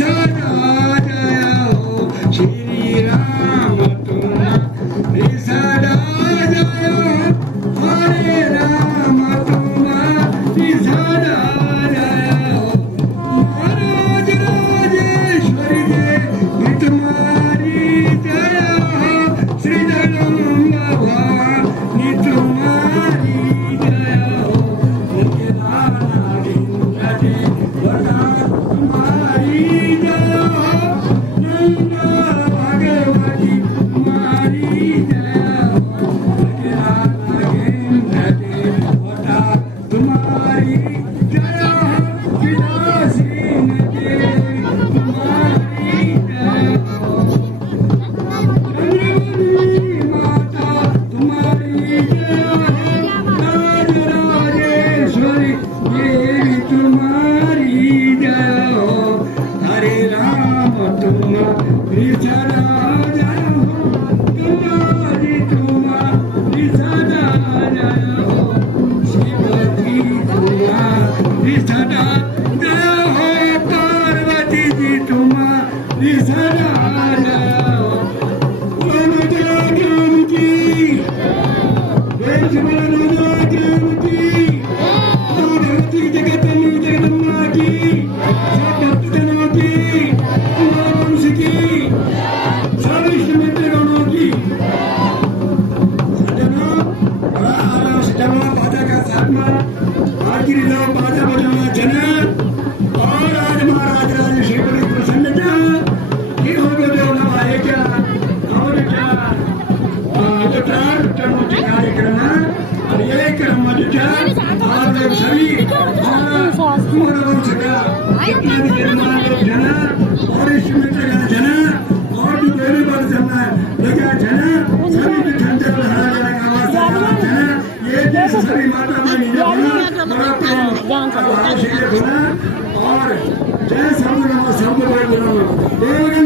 सदा जय हो श्री राम तुम्हारी सदा जय हो हरे राम तुम्हारी सदा जय हो महाराज राजेश्वरी देवी तुम्हारी जय हो श्री जगदम्बा भवानी तुम्हारी जय हो तुम्हारी जय हो नंदा भगवती तुम्हारी जय हो तुम्हारी जय हो विलासीन देवी तुम्हारी जय हो चंद्रवती माता तुम्हारी जय हो राजराजेश्वरी देवी तुम्हारी जय हो हरे राम तुम्हारी सदा जय हो गंगा जी तुम्हारी सदा जय हो शिवजी तुम्हारी सदा जय हो पार्वती जी तुम्हारी सदा जय हो राम की देश में राम की भारती जगदम्बा की सब भक्तजनों की वंश की सभी मित्रगणों की सजना बड़ा आराम से जमा बाजा का साधना आखिरी लोग बाजा बजाना जना और आज महाराज राजेश्वरी प्रसन्नता ये हो गए जो नवाए क्या और क्या तो चार टनों के कार्यक्रम और ये क्रम आप लोग सभी जितना भी जन और इस मित्र का जन और भी मेरे पर जमना लगा जन सभी के ठंडे और हरा जन आवाज जन ये देश सभी माता में निजाना बड़ा प्रेम और जय सर्व नमः सर्व बोलो